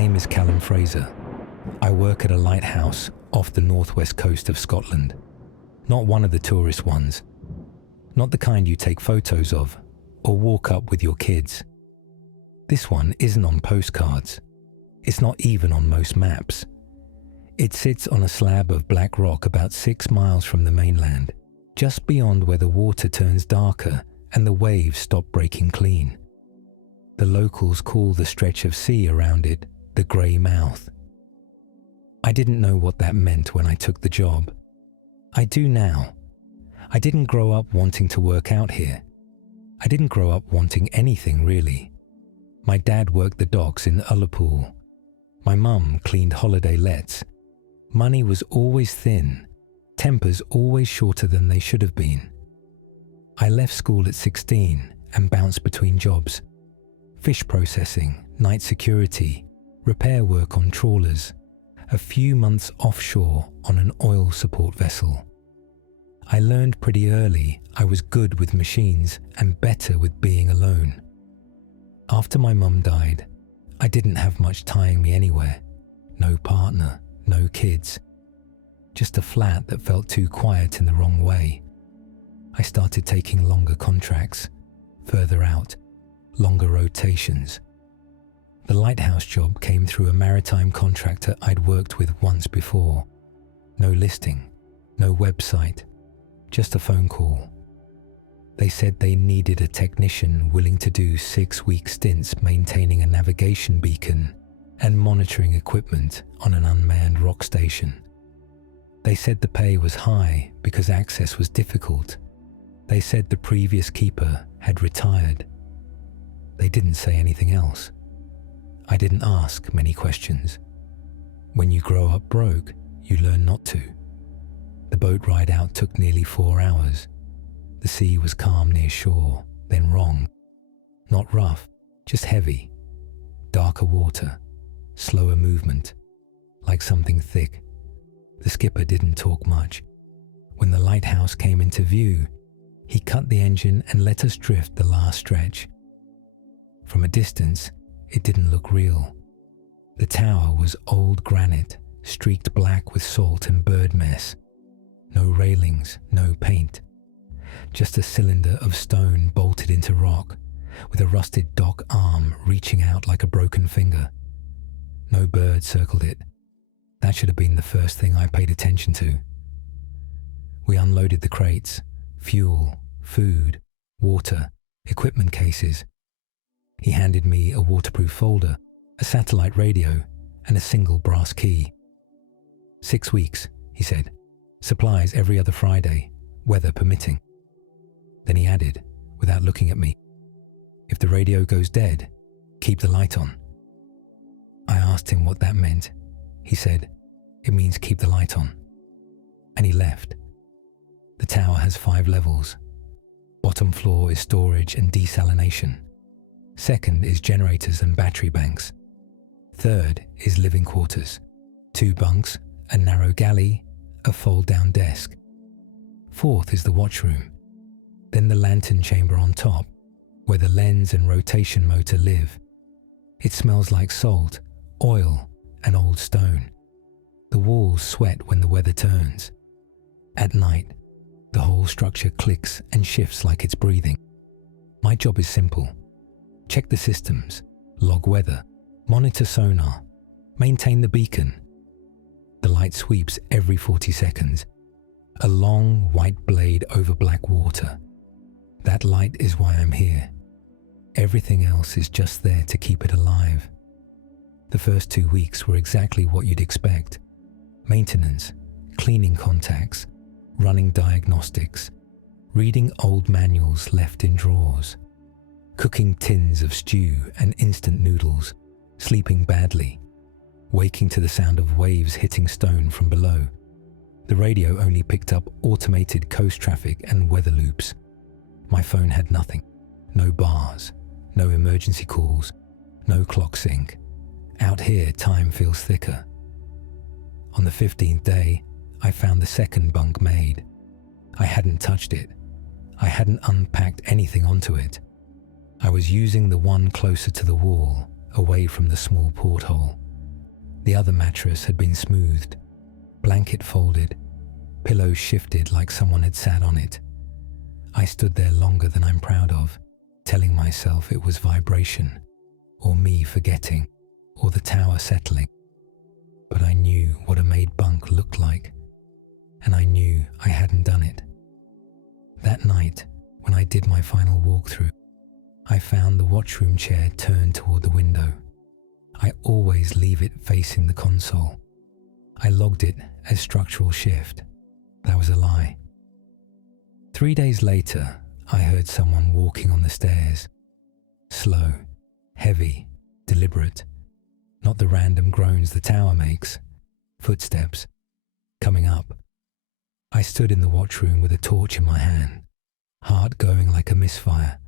name is Callum Fraser. I work at a lighthouse off the northwest coast of Scotland. Not one of the tourist ones. Not the kind you take photos of or walk up with your kids. This one isn't on postcards. It's not even on most maps. It sits on a slab of black rock about 6 miles from the mainland, just beyond where the water turns darker and the waves stop breaking clean. The locals call the stretch of sea around it the Grey Mouth. I didn't know what that meant when I took the job. I do now. I didn't grow up wanting to work out here. I didn't grow up wanting anything really. My dad worked the docks in Ullapool. My mum cleaned holiday lets. Money was always thin, tempers always shorter than they should have been. I left school at 16 and bounced between jobs. Fish processing, night security, repair work on trawlers, a few months offshore on an oil support vessel. I learned pretty early I was good with machines and better with being alone. After my mum died, I didn't have much tying me anywhere. No partner, no kids. Just a flat that felt too quiet in the wrong way. I started taking longer contracts, further out, longer rotations. The lighthouse job came through a maritime contractor I'd worked with once before. No listing, no website, just a phone call. They said they needed a technician willing to do 6-week stints maintaining a navigation beacon and monitoring equipment on an unmanned rock station. They said the pay was high because access was difficult. They said the previous keeper had retired. They didn't say anything else. I didn't ask many questions. When you grow up broke, you learn not to. The boat ride out took nearly 4 hours. The sea was calm near shore, then wrong. Not rough, just heavy. Darker water, slower movement, like something thick. The skipper didn't talk much. When the lighthouse came into view, he cut the engine and let us drift the last stretch. From a distance, it didn't look real. The tower was old granite, streaked black with salt and bird mess. No railings, no paint. Just a cylinder of stone bolted into rock, with a rusted dock arm reaching out like a broken finger. No bird circled it. That should have been the first thing I paid attention to. We unloaded the crates, fuel, food, water, equipment cases. He handed me a waterproof folder, a satellite radio, and a single brass key. 6 weeks, he said. Supplies every other Friday, weather permitting. Then he added, without looking at me, if the radio goes dead, keep the light on. I asked him what that meant. He said, it means keep the light on. And he left. The tower has 5 levels. Bottom floor is storage and desalination. Second is generators and battery banks. Third is living quarters. 2 bunks, a narrow galley, a fold-down desk. Fourth is the watchroom. Then the lantern chamber on top, where the lens and rotation motor live. It smells like salt, oil, and old stone. The walls sweat when the weather turns. At night, the whole structure clicks and shifts like it's breathing. My job is simple. Check the systems, log weather, monitor sonar, maintain the beacon. The light sweeps every 40 seconds, a long white blade over black water. That light is why I'm here. Everything else is just there to keep it alive. The first 2 weeks were exactly what you'd expect. Maintenance, cleaning contacts, running diagnostics, reading old manuals left in drawers, cooking tins of stew and instant noodles, sleeping badly, waking to the sound of waves hitting stone from below. The radio only picked up automated coast traffic and weather loops. My phone had nothing. No bars, no emergency calls, no clock sync. Out here, time feels thicker. On the 15th day, I found the second bunk made. I hadn't touched it. I hadn't unpacked anything onto it. I was using the one closer to the wall, away from the small porthole. The other mattress had been smoothed, blanket folded, pillows shifted like someone had sat on it. I stood there longer than I'm proud of, telling myself it was vibration, or me forgetting, or the tower settling. But I knew what a made bunk looked like, and I knew I hadn't done it. That night, when I did my final walkthrough, I found the watchroom chair turned toward the window. I always leave it facing the console. I logged it as structural shift. That was a lie. 3 days later, I heard someone walking on the stairs. Slow, heavy, deliberate. Not the random groans the tower makes. Footsteps. Coming up. I stood in the watchroom with a torch in my hand, heart going like a misfire,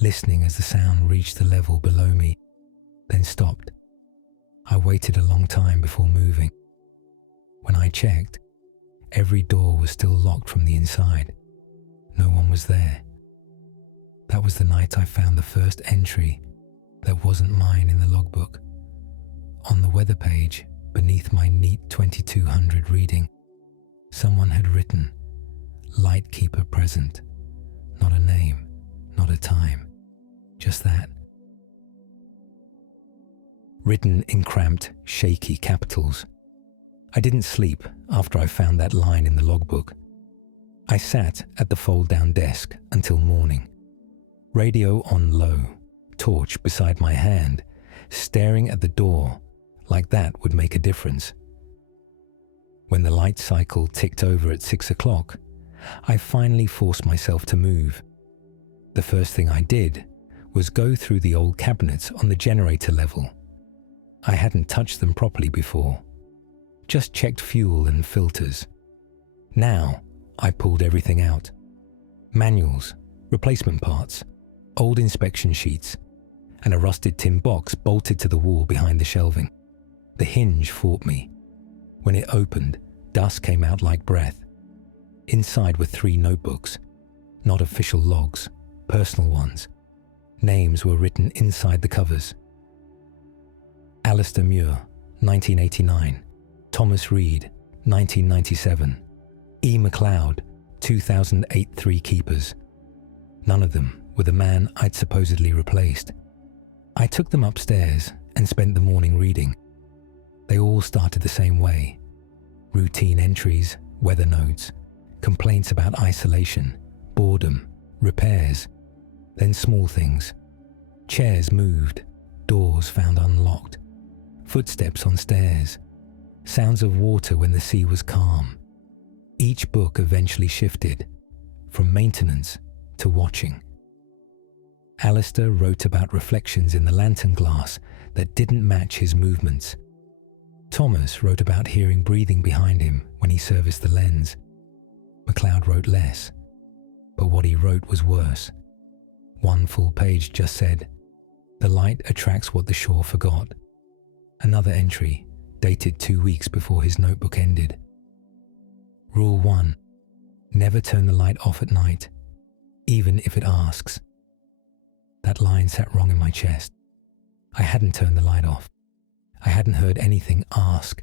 listening as the sound reached the level below me, then stopped. I waited a long time before moving. When I checked, every door was still locked from the inside. No one was there. That was the night I found the first entry that wasn't mine in the logbook. On the weather page, beneath my neat 2200 reading, someone had written, "Lightkeeper present." Not a name, not a time, just that. Written in cramped, shaky capitals. I didn't sleep after I found that line in the logbook. I sat at the fold-down desk until morning. Radio on low, torch beside my hand, staring at the door like that would make a difference. When the light cycle ticked over at 6 o'clock, I finally forced myself to move. The first thing I did was go through the old cabinets on the generator level. I hadn't touched them properly before, just checked fuel and filters. Now, I pulled everything out. Manuals, replacement parts, old inspection sheets, and a rusted tin box bolted to the wall behind the shelving. The hinge fought me. When it opened, dust came out like breath. Inside were 3 notebooks, not official logs, personal ones. Names were written inside the covers. Alistair Muir, 1989. Thomas Reed, 1997. E. MacLeod, 2008 3 keepers. None of them were the man I'd supposedly replaced. I took them upstairs and spent the morning reading. They all started the same way. Routine entries, weather notes, complaints about isolation, boredom, repairs, then small things. Chairs moved, doors found unlocked, footsteps on stairs, sounds of water when the sea was calm. Each book eventually shifted, from maintenance to watching. Alistair wrote about reflections in the lantern glass that didn't match his movements. Thomas wrote about hearing breathing behind him when he serviced the lens. MacLeod wrote less, but what he wrote was worse. One full page just said, "The light attracts what the shore forgot." Another entry, dated 2 weeks before his notebook ended. Rule 1. Never turn the light off at night, even if it asks. That line sat wrong in my chest. I hadn't turned the light off. I hadn't heard anything ask,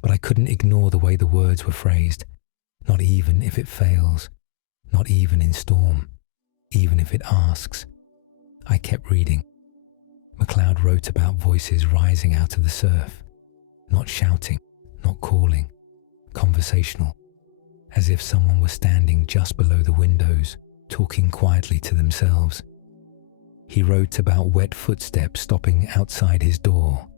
but I couldn't ignore the way the words were phrased. Not even if it fails, not even in storm, even if it asks. I kept reading. MacLeod wrote about voices rising out of the surf, not shouting, not calling, conversational, as if someone were standing just below the windows, talking quietly to themselves. He wrote about wet footsteps stopping outside his door,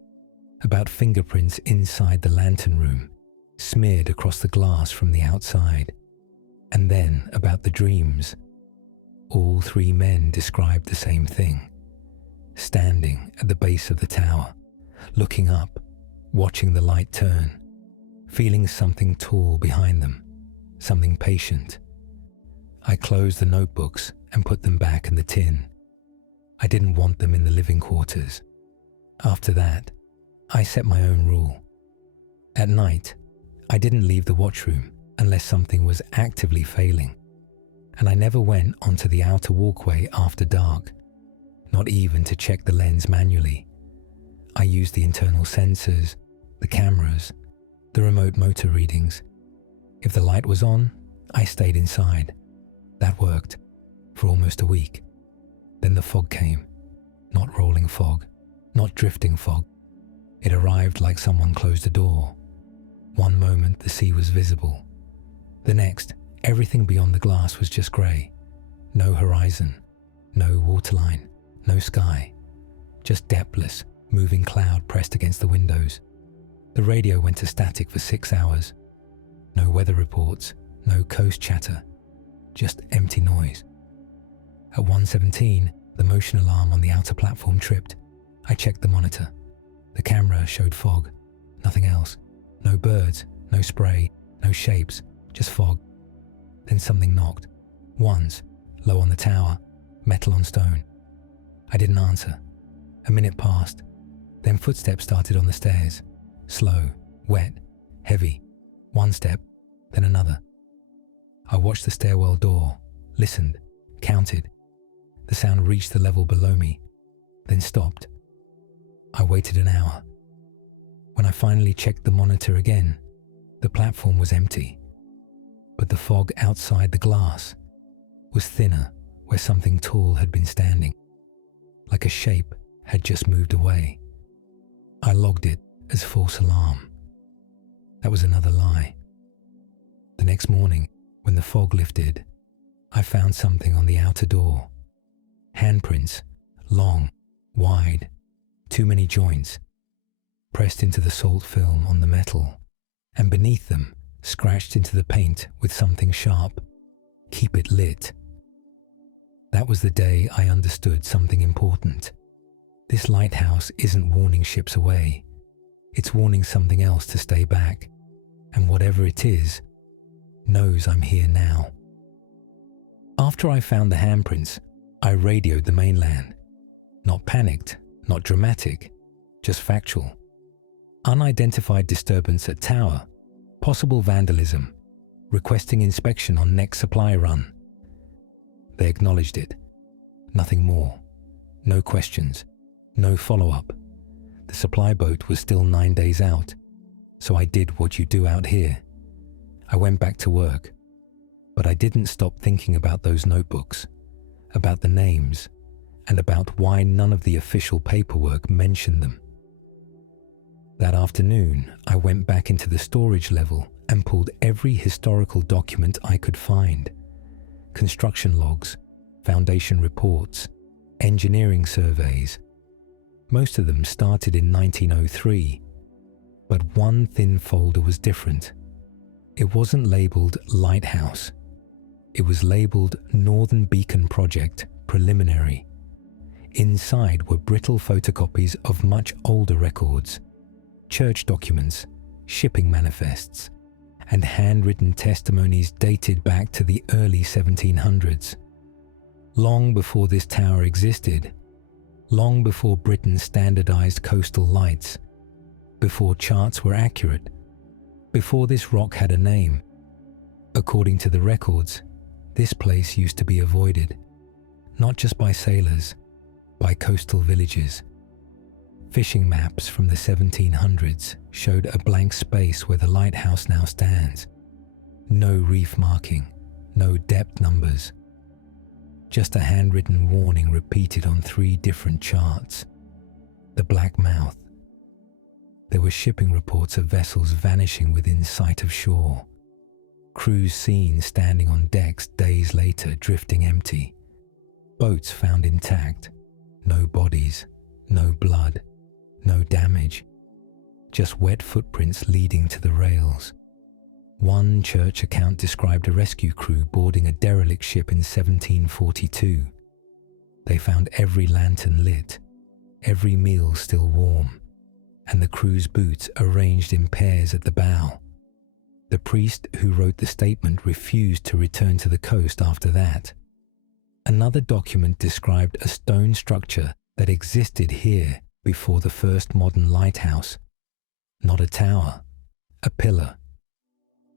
about fingerprints inside the lantern room, smeared across the glass from the outside, and then about the dreams. All 3 men described the same thing, standing at the base of the tower, looking up, watching the light turn, feeling something tall behind them, something patient. I closed the notebooks and put them back in the tin. I didn't want them in the living quarters. After that, I set my own rule. At night, I didn't leave the watchroom unless something was actively failing, and I never went onto the outer walkway after dark, not even to check the lens manually. I used the internal sensors, The cameras, the remote motor readings. If the light was on, I stayed inside. That worked for almost a week. Then the fog came. Not rolling fog, not drifting fog. It arrived like someone closed a door. One moment the sea was visible. The next, everything beyond the glass was just grey. No horizon, no waterline, no sky. Just depthless, moving cloud pressed against the windows. The radio went to static for 6 hours. No weather reports, no coast chatter, just empty noise. At 1:17, the motion alarm on the outer platform tripped. I checked the monitor. The camera showed fog, nothing else. No birds, no spray, no shapes, just fog. Then something knocked. Once, low on the tower, metal on stone. I didn't answer. A minute passed. Then footsteps started on the stairs. Slow, wet, heavy. One step, then another. I watched the stairwell door, listened, counted. The sound reached the level below me, then stopped. I waited an hour. When I finally checked the monitor again, the platform was empty. But the fog outside the glass was thinner where something tall had been standing, like a shape had just moved away. I logged it as false alarm. That was another lie. The next morning, when the fog lifted, I found something on the outer door. Handprints, long, wide, too many joints, pressed into the salt film on the metal, and beneath them, scratched into the paint with something sharp. Keep it lit. That was the day I understood something important. This lighthouse isn't warning ships away. It's warning something else to stay back. And whatever it is, knows I'm here now. After I found the handprints, I radioed the mainland. Not panicked, not dramatic, just factual. Unidentified disturbance at tower, possible vandalism, requesting inspection on next supply run. They acknowledged it. Nothing more. No questions. No follow-up. The supply boat was still 9 days out, so I did what you do out here. I went back to work, but I didn't stop thinking about those notebooks, about the names, and about why none of the official paperwork mentioned them. That afternoon, I went back into the storage level and pulled every historical document I could find. Construction logs, foundation reports, engineering surveys. Most of them started in 1903, but one thin folder was different. It wasn't labeled Lighthouse. It was labeled Northern Beacon Project Preliminary. Inside were brittle photocopies of much older records, church documents, shipping manifests, and handwritten testimonies dated back to the early 1700s. Long before this tower existed, long before Britain standardized coastal lights, before charts were accurate, before this rock had a name. According to the records, this place used to be avoided, not just by sailors, by coastal villages. Fishing maps from the 1700s showed a blank space where the lighthouse now stands. No reef marking, no depth numbers. Just a handwritten warning repeated on 3 different charts. The Black Mouth. There were shipping reports of vessels vanishing within sight of shore. Crews seen standing on decks days later, drifting empty. Boats found intact. No bodies, no blood, no damage. Just wet footprints leading to the rails. One church account described a rescue crew boarding a derelict ship in 1742. They found every lantern lit, every meal still warm, and the crew's boots arranged in pairs at the bow. The priest who wrote the statement refused to return to the coast after that. Another document described a stone structure that existed here before the first modern lighthouse. Not a tower, a pillar.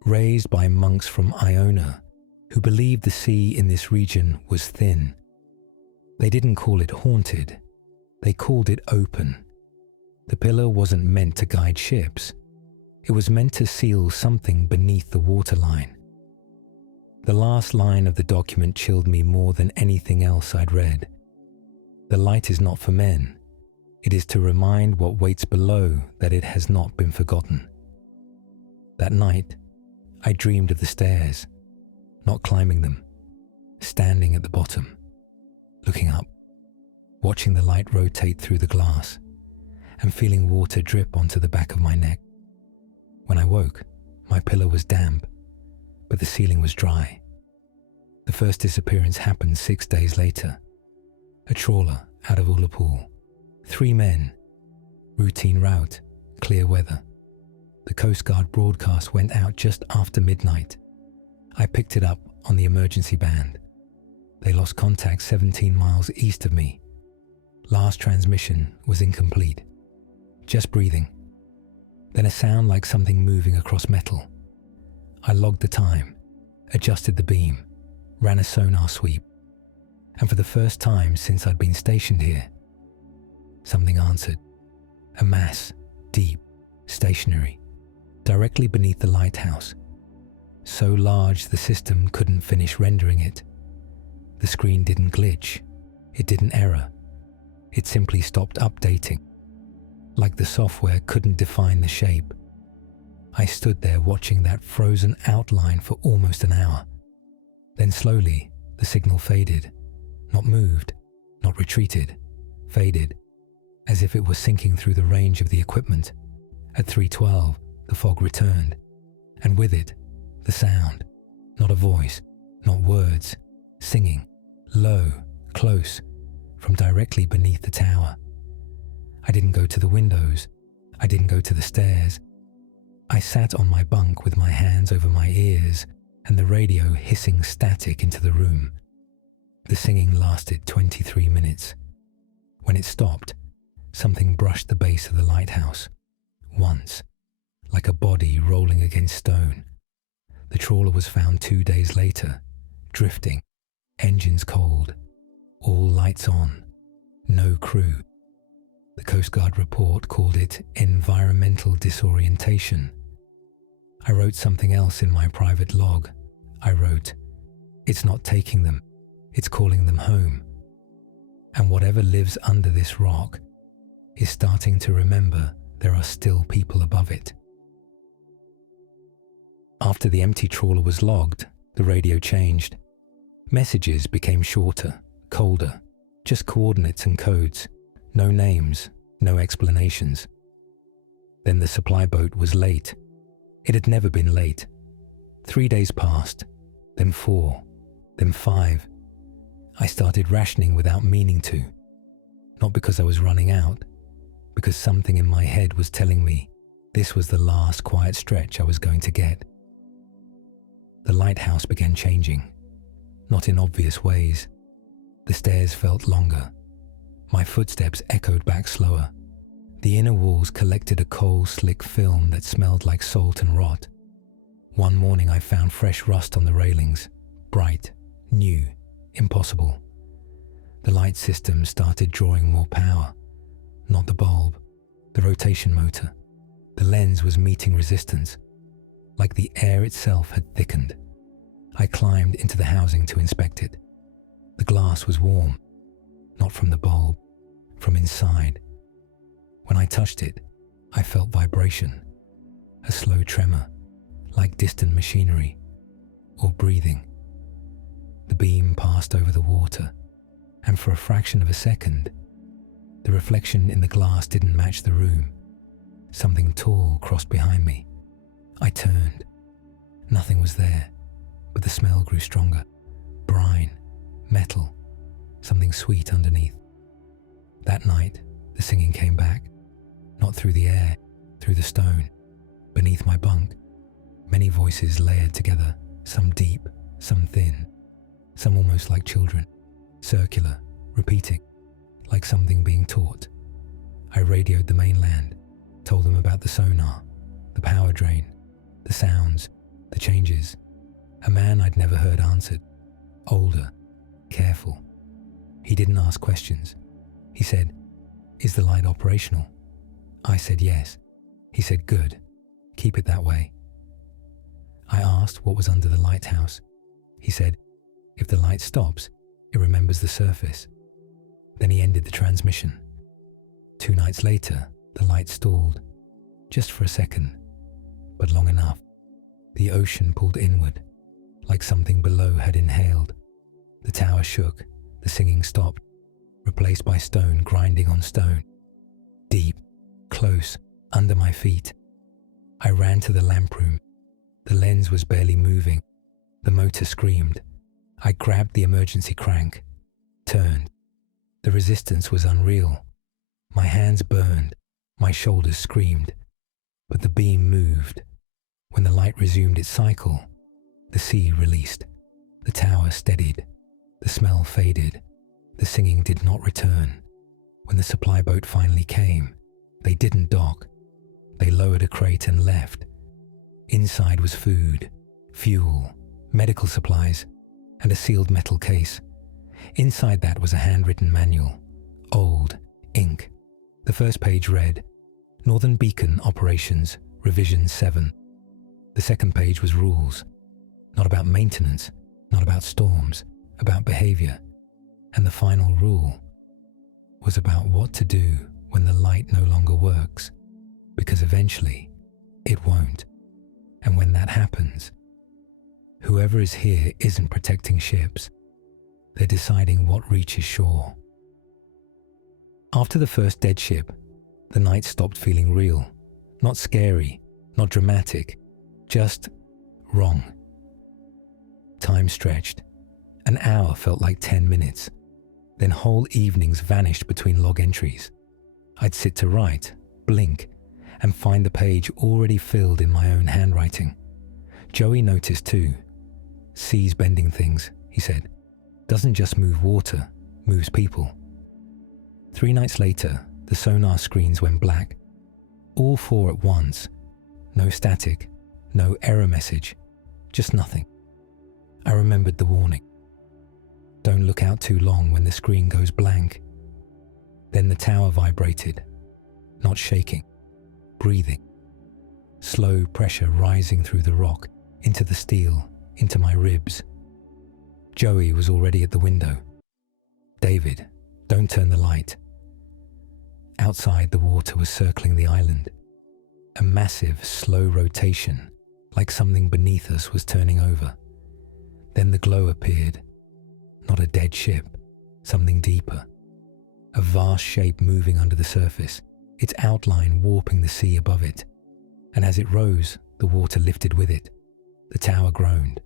Raised by monks from Iona, who believed the sea in this region was thin. They didn't call it haunted, they called it open. The pillar wasn't meant to guide ships. It was meant to seal something beneath the waterline. The last line of the document chilled me more than anything else I'd read. The light is not for men. It is to remind what waits below that it has not been forgotten. That night, I dreamed of the stairs, not climbing them, standing at the bottom, looking up, watching the light rotate through the glass, and feeling water drip onto the back of my neck. When I woke, my pillow was damp, but the ceiling was dry. The first disappearance happened 6 days later. A trawler out of Ullapool. 3 men. Routine route, clear weather. The Coast Guard broadcast went out just after midnight. I picked it up on the emergency band. They lost contact 17 miles east of me. Last transmission was incomplete. Just breathing. Then a sound like something moving across metal. I logged the time, adjusted the beam, ran a sonar sweep, and for the first time since I'd been stationed here, something answered. A mass, deep, stationary, directly beneath the lighthouse. So large the system couldn't finish rendering it. The screen didn't glitch. It didn't error. It simply stopped updating. Like the software couldn't define the shape. I stood there watching that frozen outline for almost an hour. Then slowly, the signal faded. Not moved, not retreated, faded, as if it was sinking through the range of the equipment. At 3:12, the fog returned, and with it, the sound. Not a voice, not words, singing, low, close, from directly beneath the tower. I didn't go to the windows. I didn't go to the stairs. I sat on my bunk with my hands over my ears and the radio hissing static into the room. The singing lasted 23 minutes. When it stopped, something brushed the base of the lighthouse. Once, like a body rolling against stone. The trawler was found 2 days later, drifting, engines cold, all lights on, no crew. The Coast Guard report called it environmental disorientation. I wrote something else in my private log. I wrote, "It's not taking them, it's calling them home. And whatever lives under this rock is starting to remember there are still people above it." After the empty trawler was logged, the radio changed. Messages became shorter, colder, just coordinates and codes. No names, no explanations. Then the supply boat was late. It had never been late. 3 days passed, then 4, then 5. I started rationing without meaning to. Not because I was running out, because something in my head was telling me this was the last quiet stretch I was going to get. The lighthouse began changing, not in obvious ways. The stairs felt longer. My footsteps echoed back slower. The inner walls collected a coal-slick film that smelled like salt and rot. One morning I found fresh rust on the railings, bright, new, impossible. The light system started drawing more power. Not the bulb, the rotation motor. The lens was meeting resistance, like the air itself had thickened. I climbed into the housing to inspect it. The glass was warm, not from the bulb, from inside. When I touched it, I felt vibration, a slow tremor, like distant machinery, or breathing. The beam passed over the water, and for a fraction of a second, the reflection in the glass didn't match the room. Something tall crossed behind me. I turned. Nothing was there, but the smell grew stronger. Brine, metal, something sweet underneath. That night, the singing came back, not through the air, through the stone, beneath my bunk. Many voices layered together, some deep, some thin, some almost like children, circular, repeating, like something being taught. I radioed the mainland, told them about the sonar, the power drain, the sounds, the changes. A man I'd never heard answered, older, careful. He didn't ask questions. He said, "Is the light operational?" I said yes. He said, "Good. Keep it that way." I asked what was under the lighthouse. He said, "If the light stops, it remembers the surface." Then he ended the transmission. 2 nights later, the light stalled, just for a second, but long enough. The ocean pulled inward, like something below had inhaled. The tower shook, the singing stopped, replaced by stone grinding on stone. Deep, close, under my feet. I ran to the lamp room. The lens was barely moving. The motor screamed. I grabbed the emergency crank, turned. The resistance was unreal. My hands burned, my shoulders screamed, but the beam moved. When the light resumed its cycle, the sea released. The tower steadied. The smell faded. The singing did not return. When the supply boat finally came, they didn't dock. They lowered a crate and left. Inside was food, fuel, medical supplies, and a sealed metal case. Inside that was a handwritten manual, old, ink. The first page read, "Northern Beacon Operations, Revision 7. The second page was rules, not about maintenance, not about storms, about behavior. And the final rule was about what to do when the light no longer works, because eventually it won't. And when that happens, whoever is here isn't protecting ships. They're deciding what reaches shore." After the first dead ship, the night stopped feeling real. Not scary, not dramatic, just wrong. Time stretched. An hour felt like 10 minutes. Then whole evenings vanished between log entries. I'd sit to write, blink, and find the page already filled in my own handwriting. Joey noticed too. "Sea's bending things," he said. "Doesn't just move water, moves people." 3 nights later, the sonar screens went black. All 4 at once. No static, no error message, just nothing. I remembered the warning. Don't look out too long when the screen goes blank. Then the tower vibrated, not shaking, breathing. Slow pressure rising through the rock, into the steel, into my ribs. Joey was already at the window. "David, don't turn the light." Outside, the water was circling the island. A massive, slow rotation, like something beneath us was turning over. Then the glow appeared. Not a dead ship, something deeper. A vast shape moving under the surface, its outline warping the sea above it. And as it rose, the water lifted with it. The tower groaned.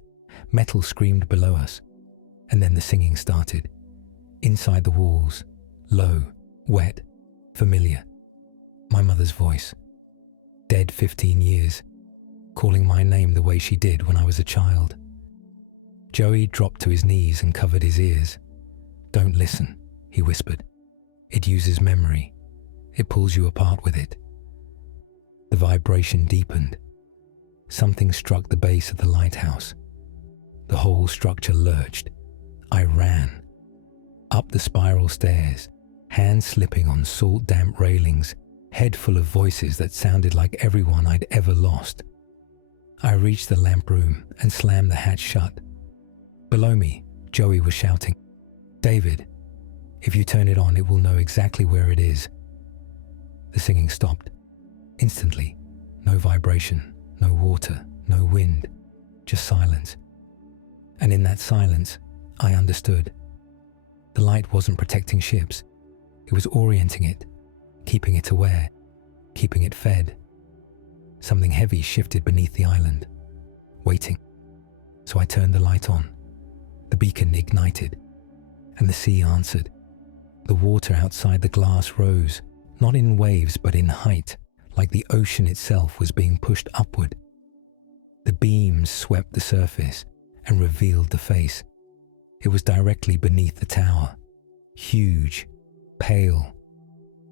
Metal screamed below us. And then the singing started. Inside the walls, low, wet, familiar. My mother's voice. Dead 15 years, calling my name the way she did when I was a child. Joey dropped to his knees and covered his ears. "Don't listen," he whispered. "It uses memory. It pulls you apart with it." The vibration deepened. Something struck the base of the lighthouse. The whole structure lurched. I ran. Up the spiral stairs, hands slipping on salt-damp railings, head full of voices that sounded like everyone I'd ever lost. I reached the lamp room and slammed the hatch shut. Below me, Joey was shouting, "David, if you turn it on, it will know exactly where it is." The singing stopped. Instantly, no vibration, no water, no wind, just silence. And in that silence, I understood. The light wasn't protecting ships. It was orienting it, keeping it aware, keeping it fed. Something heavy shifted beneath the island, waiting. So I turned the light on. The beacon ignited, and the sea answered. The water outside the glass rose, not in waves but in height, like the ocean itself was being pushed upward. The beams swept the surface and revealed the face. It was directly beneath the tower, huge, pale,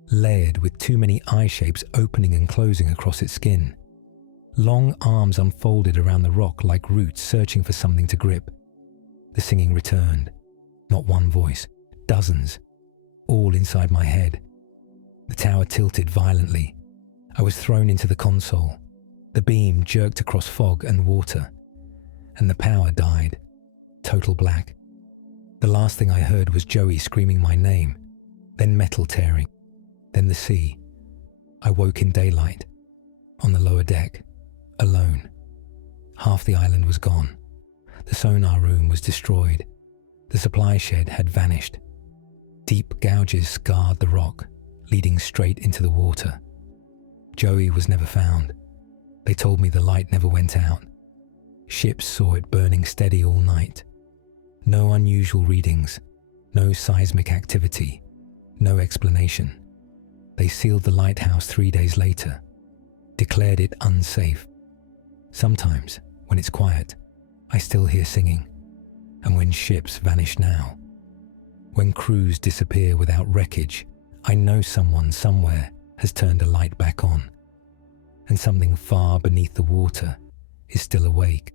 layered with too many eye shapes opening and closing across its skin. Long arms unfolded around the rock like roots searching for something to grip. The singing returned. Not one voice, dozens, all inside my head. The tower tilted violently, I was thrown into the console. The beam jerked across fog and water, and the power died. Total black. The last thing I heard was Joey screaming my name, then metal tearing, then the sea. I woke in daylight, on the lower deck, alone. Half the island was gone. The sonar room was destroyed. The supply shed had vanished. Deep gouges scarred the rock, leading straight into the water. Joey was never found. They told me the light never went out. Ships saw it burning steady all night. No unusual readings, no seismic activity, no explanation. They sealed the lighthouse 3 days later, declared it unsafe. Sometimes, when it's quiet, I still hear singing. And when ships vanish now, when crews disappear without wreckage, I know someone somewhere has turned a light back on, and something far beneath the water is still awake.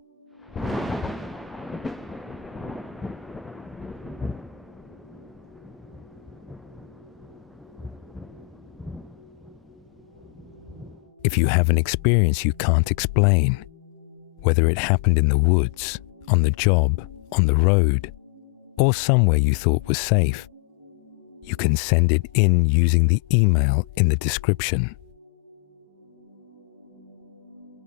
If you have an experience you can't explain, whether it happened in the woods, on the job, on the road, or somewhere you thought was safe, you can send it in using the email in the description.